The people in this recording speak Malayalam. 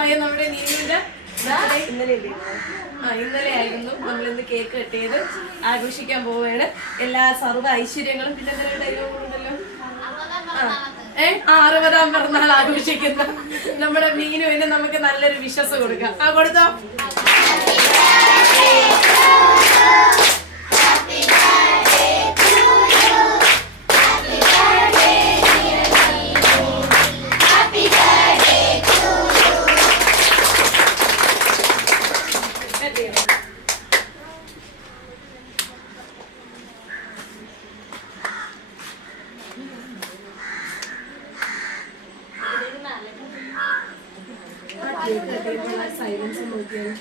വിശേഷമായ നമ്മുടെ നീനുവിന്റെ ഇന്നലെ ആയിരുന്നു നമ്മളിന്ന് കേക്ക് കട്ട് ചെയ്ത് ആഘോഷിക്കാൻ പോവുകയാണ്. എല്ലാ സർവ്വ ഐശ്വര്യങ്ങളും പിന്നെ എന്തെങ്കിലും ഡയലോഗുണ്ടല്ലോ 60ാം പിറന്നാൾ ആഘോഷിക്കുന്ന നമ്മുടെ നീനുവിന് നമുക്ക് നല്ലൊരു വിശ്വാസം കൊടുക്കാം. കൊടുത്തോ. സൈലൻസ് നോക്കിയാണ്